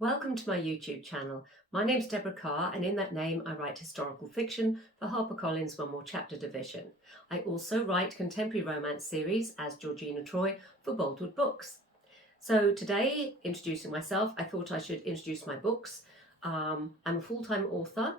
Welcome to my YouTube channel. My name's Deborah Carr, and in that name I write historical fiction for HarperCollins One More Chapter division. I also write contemporary romance series as Georgina Troy for Boldwood Books. So today, introducing myself, I thought I should introduce my books. I'm a full-time author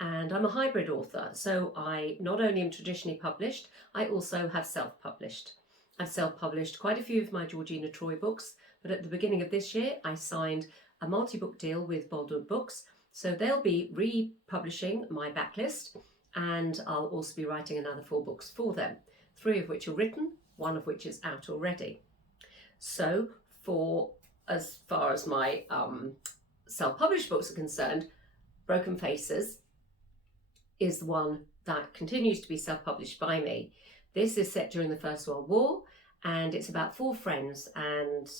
and I'm a hybrid author. So I not only am traditionally published, I also have self-published. I've self-published quite a few of my Georgina Troy books, but at the beginning of this year I signed a multi-book deal with Boldwood Books, so they'll be republishing my backlist, and I'll also be writing another 4 books for them, 3 of which are written, 1 of which is out already. So for as far as my self-published books are concerned, Broken Faces is the one that continues to be self-published by me. This is set during the First World War, and it's about 4 friends and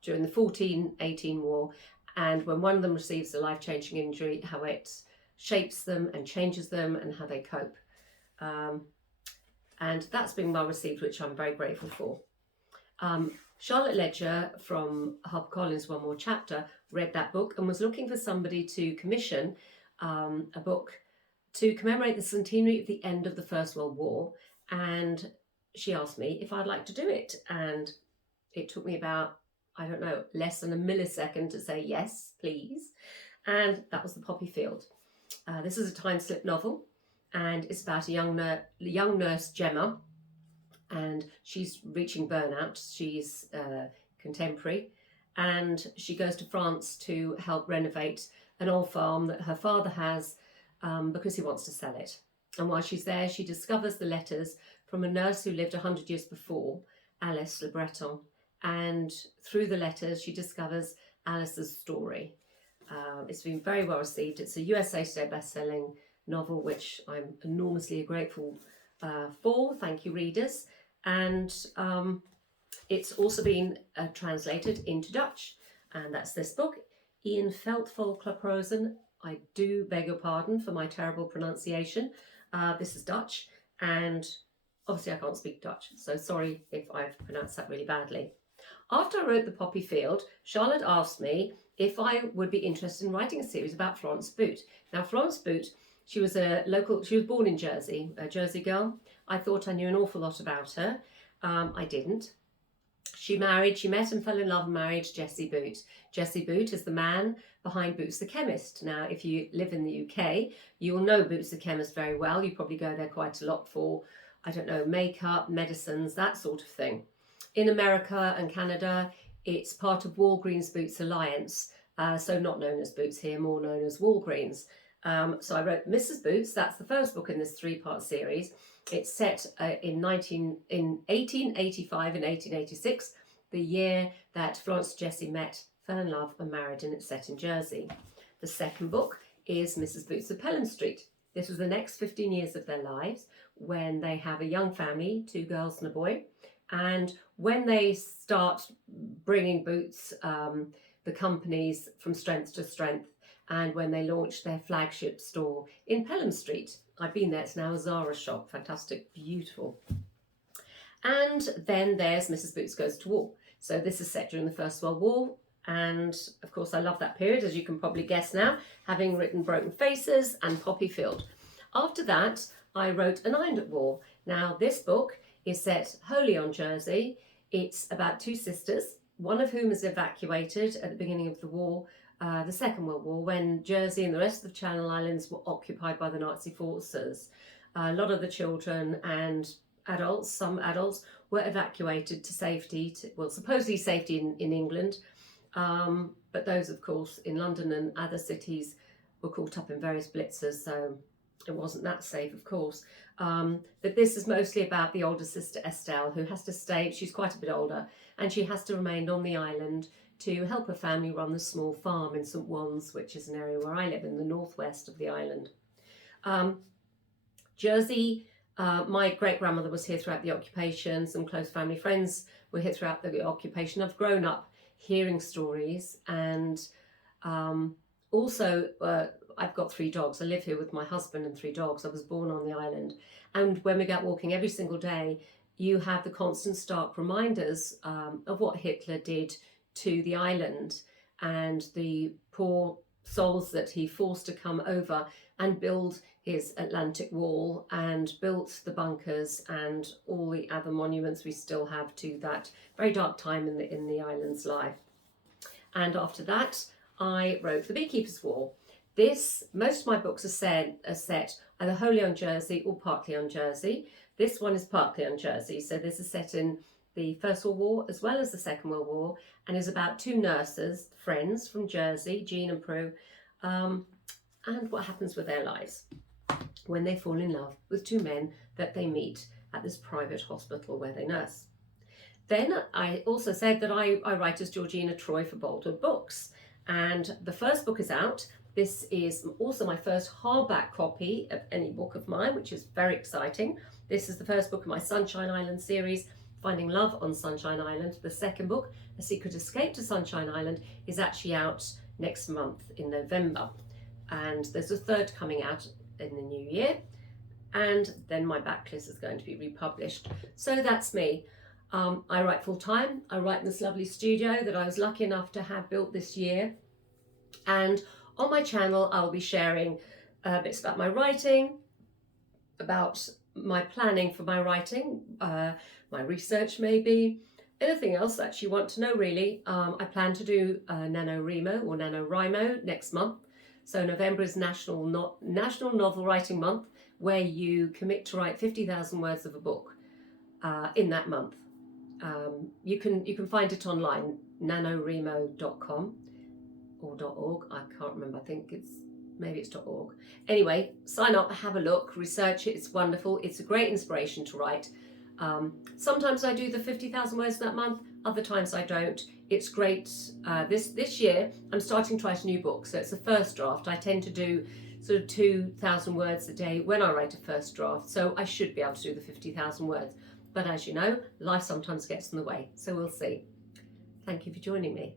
during the 14-18 war, and when one of them receives a life-changing injury, how it shapes them and changes them and how they cope. And that's been well received, which I'm very grateful for. Charlotte Ledger from HarperCollins One More Chapter read that book and was looking for somebody to commission a book to commemorate the centenary of the end of the First World War, and she asked me if I'd like to do it, and it took me about, I don't know, less than a millisecond to say yes, please. And that was The Poppy Field. This is a time-slip novel, and it's about a young nurse, Gemma, and she's reaching burnout. She's contemporary, and she goes to France to help renovate an old farm that her father has because he wants to sell it. And while she's there, she discovers the letters from a nurse who lived 100 years before, Alice Le Breton. And through the letters, she discovers Alice's story. It's been very well received. It's a USA Today bestselling novel, which I'm enormously grateful for. Thank you, readers. And it's also been translated into Dutch. And that's this book, Ian Veldvolklaprozen. I do beg your pardon for my terrible pronunciation. This is Dutch, and obviously I can't speak Dutch, so sorry if I've pronounced that really badly. After I wrote The Poppy Field, Charlotte asked me if I would be interested in writing a series about Florence Boot. Now, Florence Boot, she was born in Jersey, a Jersey girl. I thought I knew an awful lot about her. I didn't. She met and fell in love and married Jesse Boot. Jesse Boot is the man behind Boots the Chemist. Now, if you live in the UK, you'll know Boots the Chemist very well. You probably go there quite a lot for, I don't know, makeup, medicines, that sort of thing. In America and Canada, it's part of Walgreens Boots Alliance, so not known as Boots here, more known as Walgreens. So I wrote Mrs. Boots. That's the first book in this 3-part series. It's set in 1885 and 1886, the year that Florence and Jesse met, fell in love and married, and it's set in Jersey. The second book is Mrs. Boots of Pelham Street. This was the next 15 years of their lives when they have a young family, 2 girls and a boy. And when they start bringing Boots the companies from strength to strength, and when they launch their flagship store in Pelham Street. I've been there, it's now a Zara shop, fantastic, beautiful. And then there's Mrs. Boots Goes to War. So this is set during the First World War, and of course I love that period, as you can probably guess now, having written Broken Faces and Poppy Field. After that, I wrote An Ironed at War. Now this book is set wholly on Jersey. It's about 2 sisters, one of whom is evacuated at the beginning of the war, the Second World War, when Jersey and the rest of the Channel Islands were occupied by the Nazi forces. A lot of the children and adults, some adults, were evacuated to safety, supposedly safety in England, but those, of course, in London and other cities were caught up in various blitzers, so it wasn't that safe, of course. But this is mostly about the older sister Estelle, who has to stay, she's quite a bit older, and she has to remain on the island to help her family run the small farm in St Wands, which is an area where I live in the northwest of the island. Jersey, my great-grandmother was here throughout the occupation, some close family friends were here throughout the occupation. I've grown up hearing stories, and also I've got 3 dogs. I live here with my husband and 3 dogs. I was born on the island, and when we go out walking every single day, you have the constant stark reminders of what Hitler did to the island and the poor souls that he forced to come over and build his Atlantic Wall and built the bunkers and all the other monuments we still have to that very dark time in the island's life. And after that, I wrote The Beekeeper's War. Most of my books are set either wholly on Jersey or partly on Jersey. This one is partly on Jersey, so this is set in the First World War as well as the Second World War, and is about two nurses, friends from Jersey, Jean and Prue, and what happens with their lives when they fall in love with two men that they meet at this private hospital where they nurse. Then I also said that I write as Georgina Troy for Boldwood Books, and the first book is out. This is also my first hardback copy of any book of mine, which is very exciting. This is the first book of my Sunshine Island series, Finding Love on Sunshine Island. The second book, A Secret Escape to Sunshine Island, is actually out next month in November. And there's a third coming out in the new year. And then my backlist is going to be republished. So that's me. I write full time. I write in this lovely studio that I was lucky enough to have built this year. And on my channel, I'll be sharing bits about my writing, about my planning for my writing, my research maybe, anything else that you want to know really. I plan to do NaNoWriMo or NaNoWriMo next month. So November is National Novel Writing Month, where you commit to write 50,000 words of a book in that month. You can find it online, nanowrimo.com or .org. I can't remember. I think maybe it's .org. Anyway, sign up, have a look, research it. It's wonderful. It's a great inspiration to write. Sometimes I do the 50,000 words that month. Other times I don't. It's great. This year I'm starting to write a new book, so it's a first draft. I tend to do sort of 2,000 words a day when I write a first draft, so I should be able to do the 50,000 words. But as you know, life sometimes gets in the way, so we'll see. Thank you for joining me.